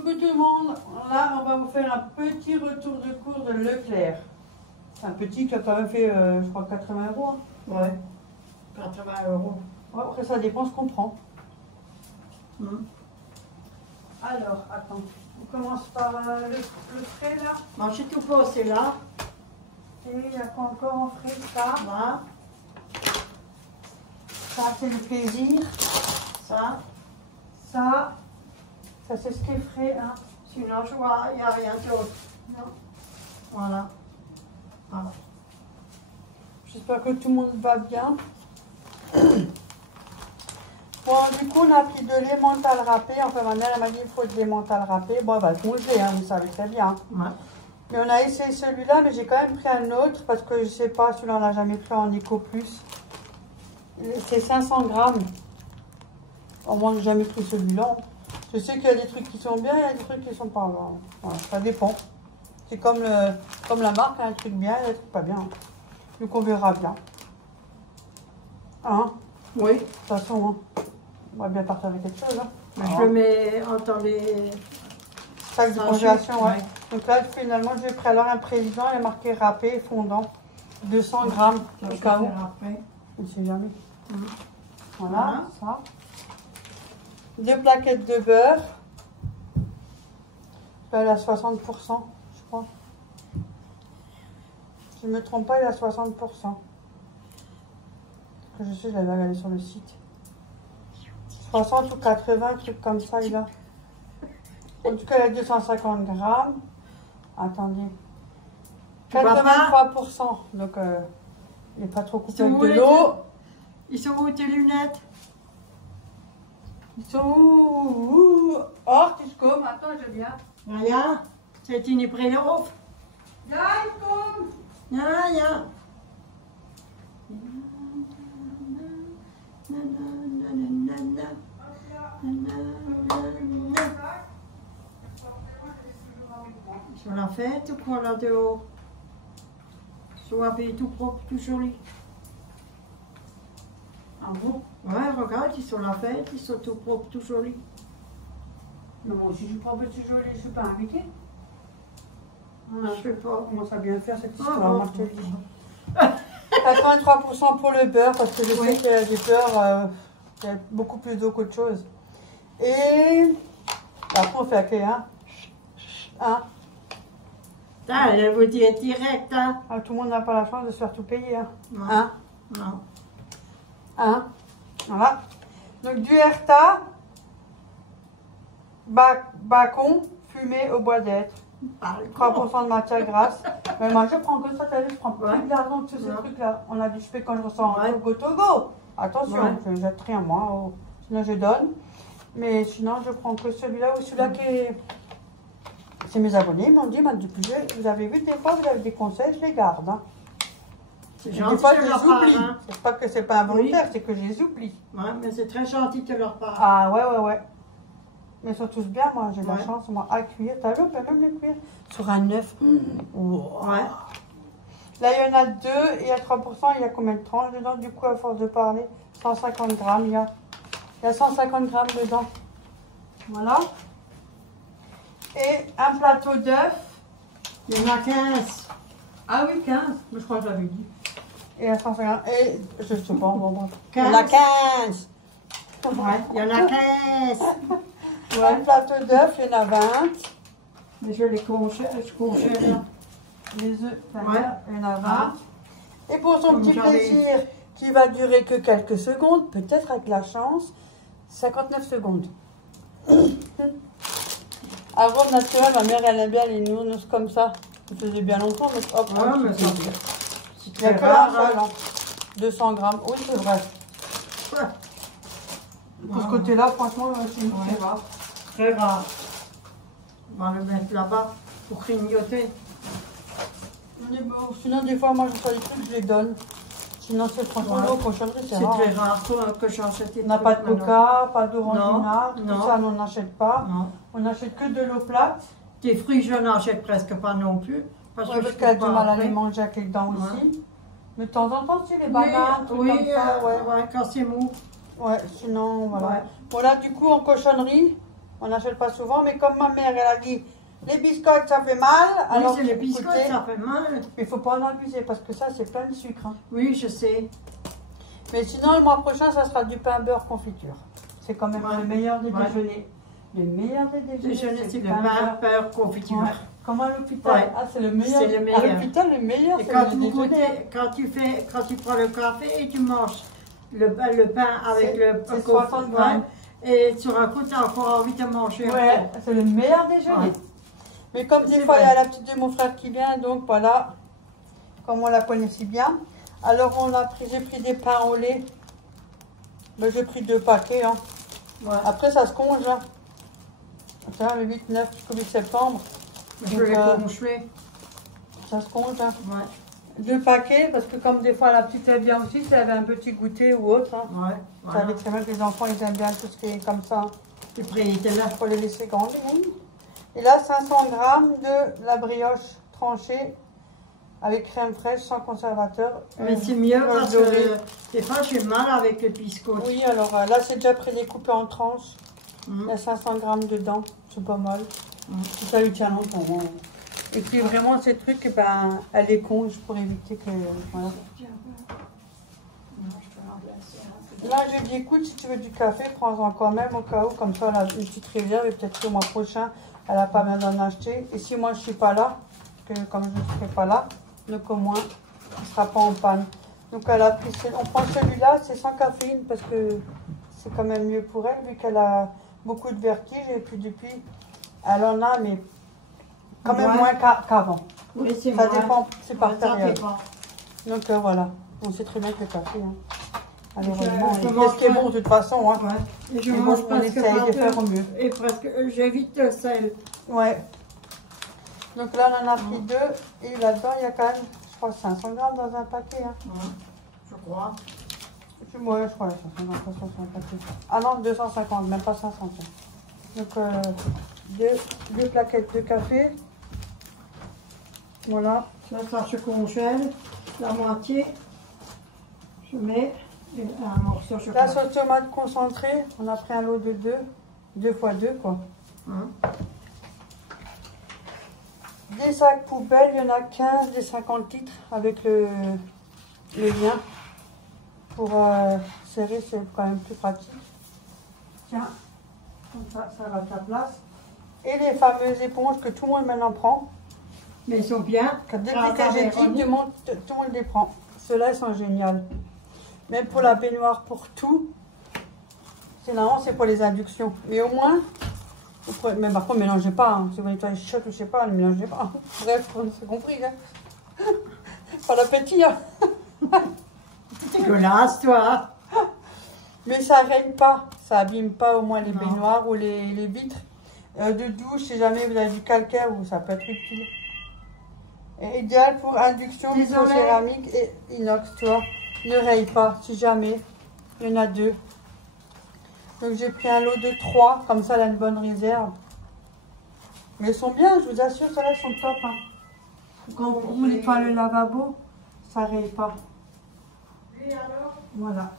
Coucou tout le monde, là on va vous faire un petit retour de cours de Leclerc. C'est un petit qui a quand même fait, je crois, 80 €. Ouais, 80 €. Ouais, après ça dépend ce qu'on prend. Hum. Alors, attends, on commence par le frais là. Moi j'ai tout posé là. Et il y a quoi encore en frais? Ça, Là, ça c'est le plaisir. ça. Ça c'est ce qui est frais, hein. Sinon je vois, il n'y a rien d'autre. Non. Voilà. Voilà. J'espère que tout le monde va bien. Bon, du coup, on a pris de l'emmental râpé. Enfin, ma mère elle m'a dit qu'il faut de l'emmental râpé. Bon, elle va le congeler, hein, vous savez très bien. Ouais. Mais on a essayé celui-là, mais j'ai quand même pris un autre parce que je sais pas, celui-là on l'a jamais pris en Eco Plus. C'est 500 grammes. Au moins, j'ai jamais pris celui-là. Je sais qu'il y a des trucs qui sont bien, il y a des trucs qui sont pas bien. Voilà, ça dépend. C'est comme la marque, hein, un truc bien, il y a des trucs pas bien. Donc on verra bien. Hein? Oui. De toute façon, hein, on va bien partir avec quelque chose. Hein. Mais je le mets en les... Sac de congélation, ouais. Donc là, finalement, j'ai pris alors un président, il est marqué râpé, fondant. 200 grammes au cas où. Après. On ne sait jamais. Hum. Voilà, ça. 2 plaquettes de beurre. Elle est à 60%, je crois. Si je ne me trompe pas, il est à 60%. Que je sais, je l'avais regardé sur le site. 60 ou 80, trucs comme ça, il a. En tout cas, il a 250 grammes. Attendez. 83%. Donc, il n'est pas trop coupé avec de l'eau. Ils sont où tes lunettes? Ils sont où? Oh, Tiscom, attends, je viens. Regarde, c'est une prélof. Viens, Tiscom. Ja. Sur la fête ou quoi là dehors? Soit habillé tout propre, tout joli. Ah bon? Ouais, regarde, ils sont la fête, ils sont tout propres, tout jolis. Non, moi aussi, je prends petit joli, je ne suis pas invitée. Je sais pas. Comment ça bien faire cette histoire, bon. moi je te le dis. 83% pour le beurre, parce que je sais qu'il y a du beurre, il y a beaucoup plus d'eau qu'autre chose. Et après on fait la clé, hein. Putain, elle vous dit direct, hein. Ah, tout le monde n'a pas la chance de se faire tout payer, hein. Non. Hein? Non. Voilà. Donc du Herta, bacon, fumé au bois d'être. 3% de matière grasse. Mais moi je prends que ça, t'as vu, je prends pas d'argent de tous ces trucs-là. On a dit je fais quand je ressens un Togo. Attention, je ne jette rien moi, sinon je donne. Mais sinon je prends que celui-là ou celui-là qui est... C'est mes abonnés, ils m'ont dit, vous avez vu des fois, vous avez des conseils, je les garde. Hein. C'est Des gentil fois de je leur les part, oublie. hein. C'est pas que c'est pas involontaire, c'est que je les oublie. Ouais, mais c'est très gentil de leur part. Ah ouais. Mais ils sont tous bien, moi j'ai de la Ouais. chance, moi, à cuire. T'as vu, on peut même les cuire sur un œuf. Wow. Ouais. Là, il y en a 2 et il y a 3%, il y a combien de tranches dedans? Du coup, à force de parler, 150 grammes, il y a 150 grammes dedans. Voilà. Et un plateau d'œufs. Il y en a 15. Ah oui, 15, mais je crois que je l'avais dit. Et à 150, et je sais pas, bon. 15. Il y en a 15. Ouais, il y en a 15. Ouais. Un plateau d'œufs, il y en a 20. Mais je les congèle, je congèle. Les œufs, Ouais. il y en a 20. Et pour son Comme petit j'avais plaisir, qui va durer que quelques secondes, peut-être avec la chance, 59 secondes. Avant, naturel, ma mère, elle aime bien les nounours comme ça. Ça faisait bien longtemps, mais hop, Ouais, mais c'est c'est il n'y a très que un rare. seul, hein. 200 grammes. Oui, c'est vrai. Ouais. Pour ce côté-là, franchement, c'est rare. Très rare. On va le mettre là-bas pour grignoter. Sinon, des fois, moi, je fais des trucs, je les donne. Sinon, c'est franchement, l'eau cochonnerie, c'est C'est rare. très rare que j'achète des On n'a pas de trucs coca, pas d'orangina, tout non. ça, on n'achète pas. maintenant. Non. On n'achète que de l'eau plate. Des fruits, je n'achète presque pas non plus. Parce Ouais, que parce je qu'elle a peux du pas mal à après. les manger avec les dents Ouais. aussi. Mais de temps en temps, si les bananes, trucs oui, comme ça, ouais. ouais, quand c'est mou. Ouais, sinon, voilà. Ouais. Voilà, du coup, en cochonnerie, On n'achète pas souvent, mais comme ma mère, elle a dit, les biscottes, ça fait mal. Alors, oui, c'est les biscottes, ça fait mal. Mais il ne faut pas en abuser, parce que ça, c'est plein de sucre. Hein. Oui, je sais. Mais sinon, le mois prochain, ça sera du pain beurre confiture. C'est quand même le meilleur des déjeuners. Le meilleur des déjeuners, c'est le pain beurre confiture. Ouais. Comme à l'hôpital. Ouais. Ah, c'est le meilleur. C'est le meilleur. À l'hôpital, le meilleur, Et c'est quand le tu déjeuner. quand tu prends le café et tu manges le pain avec le c'est 60 grammes. Et sur un coup, tu as encore envie de manger. Ouais, c'est le meilleur déjeuner. Ouais. Mais comme des fois, il y a la petite de mon frère qui vient, donc voilà, comme on la connaît si bien. Alors, j'ai pris des pains au lait. Ben, j'ai pris 2 paquets. Hein. Ouais. Après, ça se conge. Hein. Le 8, 9, 8 septembre. Je vais congeler. Ça se conge. Hein. Ouais. 2 paquets, parce que comme des fois la petite elle vient aussi, si elle avait un petit goûter ou autre. Hein. Ouais. Vous savez très bien que les enfants ils aiment bien tout ce qui est comme ça. Et après, il était là. Pour les laisser grandir. Et là, 500 grammes de la brioche tranchée avec crème fraîche sans conservateur. Mais c'est mieux parce que des fois j'ai mal avec le biscotte. Oui, alors là c'est déjà prédécoupé en tranches. Il y a 500 grammes dedans, c'est pas mal. Ça lui tient longtemps. Hein. Et puis vraiment ces trucs, ben, elle les conge pour éviter que... Voilà. Là j'ai dit écoute, si tu veux du café, prends-en quand même au cas où, comme ça elle a une petite réserve et peut-être que le mois prochain elle n'a pas besoin d'en acheter. Et si moi je suis pas là, que comme je ne serai pas là, donc au moins il ne sera pas en panne. Donc elle a pris, on prend celui-là, c'est sans caféine parce que c'est quand même mieux pour elle vu qu'elle a beaucoup de vertige et puis depuis elle en a mais quand même moins qu'avant. Oui, c'est ça dépend, c'est par période. Donc voilà, on sait très bien que le café. Hein. Alors, qu'est-ce qui est bon de toute façon, hein. Ouais. Et je mange on essaye de faire au mieux. Et presque, j'évite le sel. Ouais. Donc là, on en a pris 2. Et là-dedans, il y a quand même, je crois, 500 grammes dans un paquet. Hein. Ouais, je crois. Ouais, je crois, 500 grammes dans un paquet. Ah non, 250, même pas 500. Donc, 2 plaquettes de café. Voilà. Ça se congèle. La moitié, je mets... un morceau de chocolat. La sauce tomate concentrée, on a pris un lot de 2 x 2 quoi. Des sacs poubelles, il y en a 15, des 50 litres avec le lien. Pour serrer, c'est quand même plus pratique. Tiens, comme ça va à ta place. Et les fameuses éponges que tout le monde maintenant prend. Mais ils sont bien. Depuis que j'ai dit, tout le monde les prend. Ceux-là, ils sont géniaux. Même pour la baignoire, pour tout. Généralement, c'est pour les inductions. Mais au moins, mais par contre, ne mélangez pas. Hein. Si vous nettoyez chiottes ou je sais pas, ne mélangez pas. Bref, on s'est compris. Hein. Pas l'appétit. Hein. Dégueulasse, toi. Mais ça raye pas. Ça abîme pas au moins les baignoires ou les vitres de douche. Si jamais vous avez du calcaire, ou ça peut être utile. Et idéal pour induction, céramique et inox, tu vois. Ne raye pas, si jamais. Il y en a 2. Donc j'ai pris un lot de 3, comme ça elle a une bonne réserve. Mais elles sont bien, je vous assure, celles-là sont top. Hein. Quand on nettoie le lavabo, ça raye pas. Oui, alors? Voilà.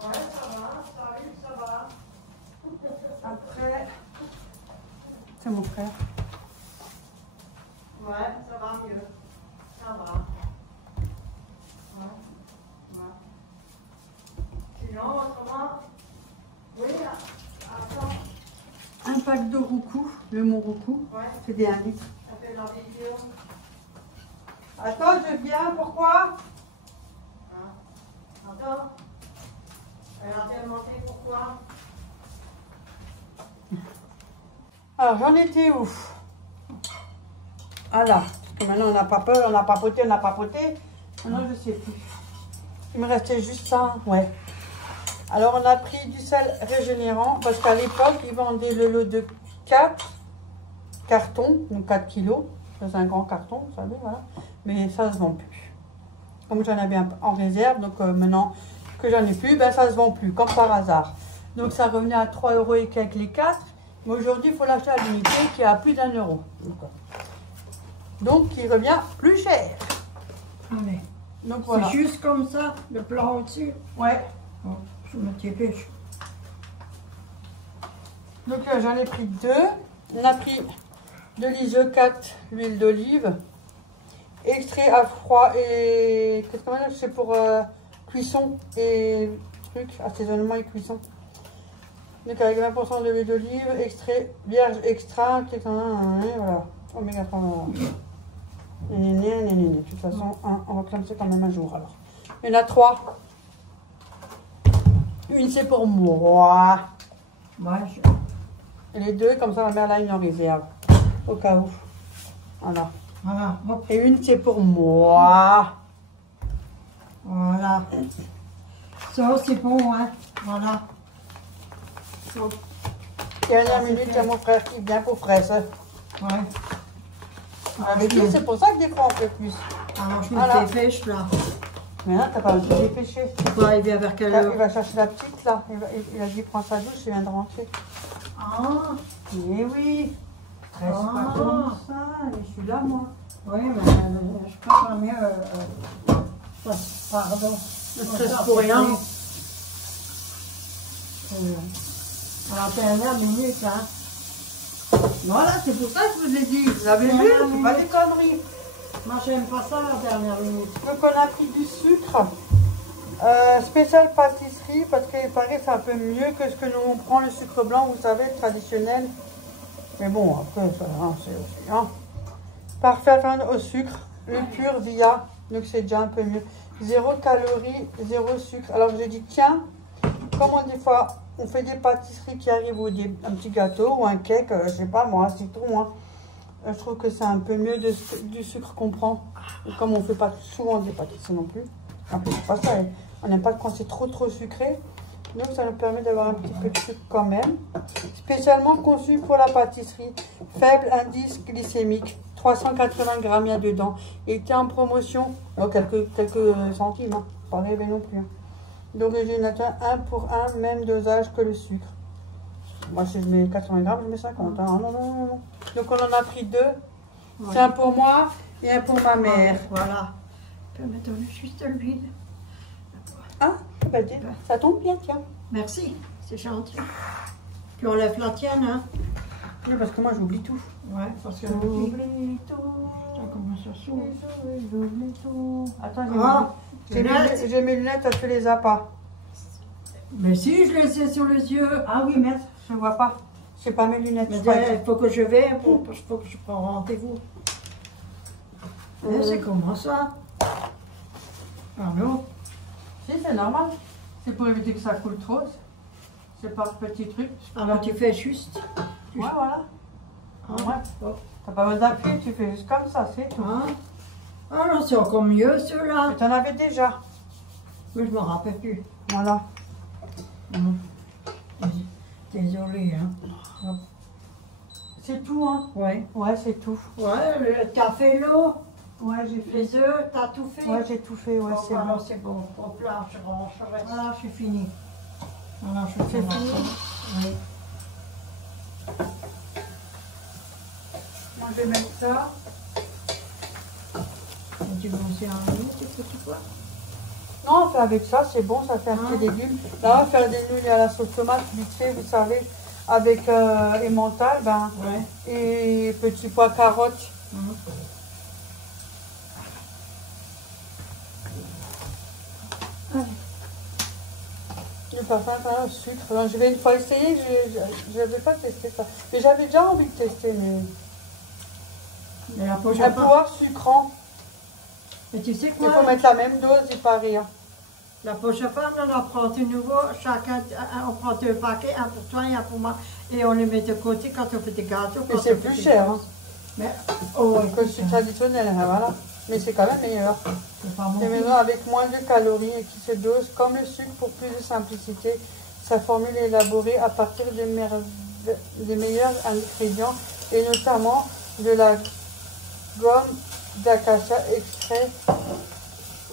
Ouais, ça va, ça va. Après, c'est mon frère. Ouais, ça va mieux. Ça va. Sinon, autrement, oui, attends. Un pack de roucou, le Moroku, c'est des 1 litre. Ça fait la vidéo. Attends, je viens, pourquoi? Attends. Elle a demandé pourquoi. Alors, j'en étais où? Ah là, parce que maintenant on n'a pas peur, on a papoté. Maintenant, je sais plus. Il me restait juste ça, ouais. Alors, on a pris du sel régénérant, parce qu'à l'époque, ils vendaient le lot de 4 cartons, donc 4 kilos. C'est un grand carton, vous savez, voilà. Mais ça se vend plus. Comme j'en avais un en réserve, donc maintenant que j'en ai plus, ben ça se vend plus, comme par hasard. Donc, ça revenait à 3 € et quelques les 4. Mais aujourd'hui, il faut l'acheter à l'unité qui est à plus d'1 €. Donc, il revient plus cher. Allez. Donc, voilà. C'est juste comme ça, le plan au-dessus. Ouais. Oh, je me dépêche. Donc j'en ai pris 2. On a pris de l'ISO 4, l'huile d'olive, extrait à froid et qu'est-ce qu'on va dire, c'est pour cuisson et truc, assaisonnement et cuisson. Donc avec 20% de l'huile d'olive, extrait vierge extra, voilà, oméga 3. De toute façon, on va clamser quand même un jour alors. Il y en a 3. Une c'est pour moi. Et les 2, comme ça, ma mère là une en réserve. Au cas où. Voilà. Voilà. Et une c'est pour moi. Voilà. Ça c'est bon, hein. Voilà. Dernière minute, il y a mon frère qui vient pour fraise. Ouais. Avec lui, c'est pour ça que des fois on fait plus. Alors je me dépêche là. Mais là, t'as pas besoin de te dépêcher. Il vient vers quelle heure? Il va chercher la petite là. Il a dit prendre sa douche, il vient de rentrer. Ah. Eh oui. Stresse pas comme ça. Je suis là moi. Oui, mais je préfère mieux. Pardon. Ne stresse pour rien. À la dernière minute, hein. Voilà, c'est pour ça que je vous ai dit. Vous avez vu, c'est pas des conneries. Moi, j'aime pas ça la dernière minute. Donc, on a pris du sucre. Spécial pâtisserie, parce qu'il paraît que c'est un peu mieux que ce que nous on prend le sucre blanc, vous savez, traditionnel. Mais bon, après, ça, hein, c'est aussi. Hein. Parfait au sucre, le pur via, donc c'est déjà un peu mieux. 0 calories, 0 sucre. Alors, j'ai dit, tiens, comme on dit des fois, on fait des pâtisseries qui arrivent ou un petit gâteau ou un cake, je sais pas moi, un citron. Hein. Je trouve que c'est un peu mieux du sucre qu'on prend. Et comme on ne fait pas souvent des pâtisseries non plus. En plus, c'est pas ça. On n'aime pas quand c'est trop sucré. Donc, ça nous permet d'avoir un petit peu de sucre quand même. Spécialement conçu pour la pâtisserie. Faible indice glycémique. 380 grammes il y a dedans. Il était en promotion. Oh, quelques centimes. Hein. Pas rêver non plus. Hein. D'origine naturelle, 1 pour 1, même dosage que le sucre. Moi, si je mets 80 grammes, je mets 50. Hein. Non. Donc, on en a pris 2. Ouais. C'est un pour moi et un pour ma mère. Voilà. Je peux mettre juste l'huile. Ah, bah, ça tombe bien, tiens. Merci, c'est gentil. Tu enlèves la tienne, hein? Oui, parce que moi, j'oublie tout. Ouais, parce que j'oublie tout. Attends, comment ça s'ouvre? J'oublie tout. Attends, j'ai mes lunettes, toi, tu les as pas. Mais si, je les ai sur les yeux. Ah oui, merde, je ne vois pas. Je n'ai pas mes lunettes. Mais il faut que je vais, il faut que je prenne rendez-vous. C'est comment ça? Pardon? Si, c'est normal. C'est pour éviter que ça coule trop. C'est pas un petit truc. Alors tu fais juste. Ouais, voilà. Ouais. T'as pas besoin d'appuyer, tu fais juste comme ça, c'est tout. Ah non, c'est encore mieux ceux-là. Tu en avais déjà. Mais je me rappelle plus. Voilà. Désolée, hein. C'est tout, hein? Ouais. Ouais, c'est tout. Ouais, t'as fait l'eau? Ouais, j'ai fait. Les œufs, t'as tout fait? Ouais, j'ai tout fait, ouais, bon, c'est bon. C'est bon. Hop là, je range. Voilà, je suis fini. Voilà, je fais fini. Oui. Moi, je vais mettre ça. Tu veux aussi un minute, tu quoi? Non, on fait avec ça, c'est bon, ça fait un petit légume. Là, on va faire des nouilles à la sauce tomate, vite fait, vous savez, avec emmental, ben, et petits pois carottes. Le parfum, un sucre. Alors, je vais une fois essayer, je n'avais pas testé ça. Mais j'avais déjà envie de tester, mais un pouvoir sucrant. Et tu sais quoi? Il faut mettre la même dose, il paraît. Hein. La prochaine fois, on en prend de nouveau, chacun, on prend 2 paquets, un pour toi et un pour moi, et on les met de côté quand on fait des gâteaux. Mais c'est plus cher. Hein. Mais, que le sucre traditionnel, hein, voilà. Mais c'est quand même meilleur. C'est meilleur avec moins de calories et qui se dose comme le sucre pour plus de simplicité. Sa formule est élaborée à partir des meilleurs ingrédients et notamment de la gomme d'acacia extrait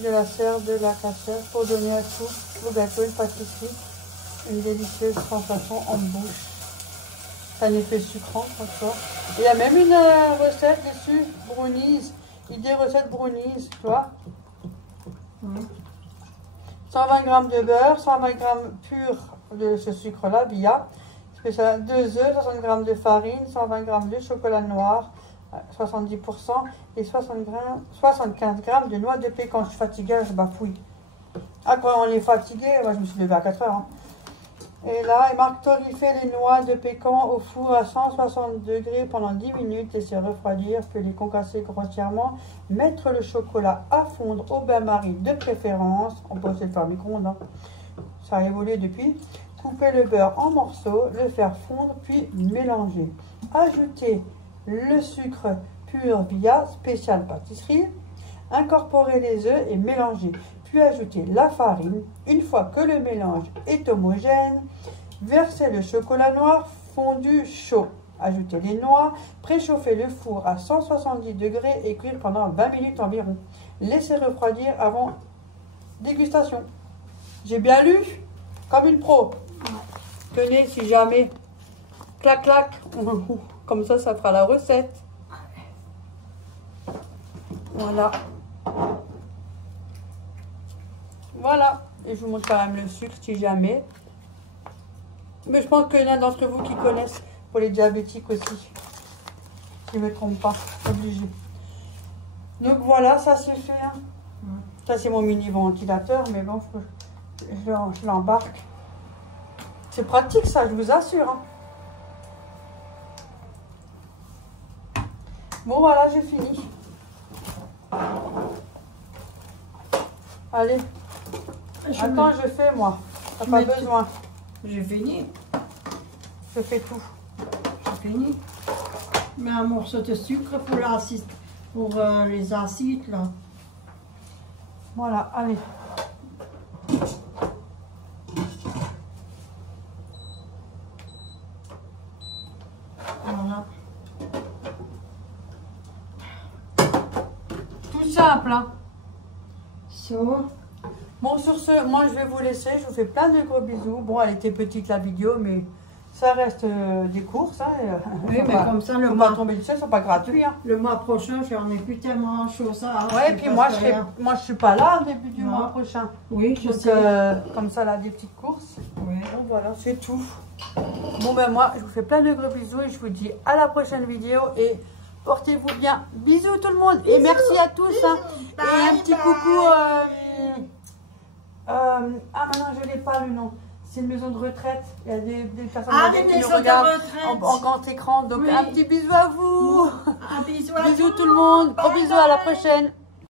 de la serre de l'acacia pour donner à tout vos gâteaux et pâtisseries une délicieuse sensation en bouche. C'est un effet sucrant, franchement. Il y a même une recette dessus, brownies. Idée recette brownies, tu vois. 120 g de beurre, 120 g pur de ce sucre-là, via. ça, 2 œufs, 60 g de farine, 120 g de chocolat noir, 70% et 75 g de noix de pécan. Je suis fatiguée, je bafouille. Ah, quand on est fatigué, moi je me suis levée à 4 heures. Hein. Et là, il marque torréfier les noix de pécan au four à 160 degrés pendant 10 minutes, laisser refroidir, puis les concasser grossièrement. Mettre le chocolat à fondre au bain-marie de préférence. On peut aussi le faire au micro-ondes, hein. Ça a évolué depuis. Couper le beurre en morceaux, le faire fondre, puis mélanger. Ajouter le sucre pur via spécial pâtisserie. Incorporer les œufs et mélanger. Puis ajouter la farine. Une fois que le mélange est homogène, verser le chocolat noir fondu chaud. Ajouter les noix, préchauffer le four à 170 degrés et cuire pendant 20 minutes environ. Laisser refroidir avant dégustation. J'ai bien lu, comme une pro. Tenez, si jamais, clac clac, comme ça fera la recette. Voilà. Voilà, et je vous montre quand même le sucre si jamais. Mais je pense qu'il y en a d'entre vous qui connaissent pour les diabétiques aussi. Si je ne me trompe pas, obligé. Donc voilà, ça c'est fait. Hein. Ça c'est mon mini ventilateur, mais bon, je l'embarque. C'est pratique ça, je vous assure. Hein. Bon voilà, j'ai fini. Allez. Attends, je fais moi. T'as pas besoin. J'ai fini. Je fais tout. J'ai fini. Mets un morceau de sucre pour les acides là. Voilà, allez. Voilà. Tout simple, hein. So. Bon, sur ce, moi je vais vous laisser. Je vous fais plein de gros bisous. Bon, elle était petite la vidéo, mais ça reste des courses. Hein, oui, mais comme ça, le mois tomber dessus, ils sont pas gratuits. Hein. Le mois prochain, j'en ai plus tellement de choses à. Ouais, et puis moi je suis pas là au début du mois prochain. Oui, je sais. Comme ça, là, des petites courses. Oui. Donc voilà, c'est tout. Bon, ben moi, je vous fais plein de gros bisous et je vous dis à la prochaine vidéo. Et portez-vous bien. Bisous tout le monde. Bisous, et merci à tous. Hein. Bye, et un petit coucou. Ah, maintenant, je n'ai pas le nom. C'est une maison de retraite. Il y a des personnes qui nous regardent en grand écran. Donc, oui. Un petit bisou à vous. Un bisou à Bisous tout le monde. Gros bisous, à la prochaine.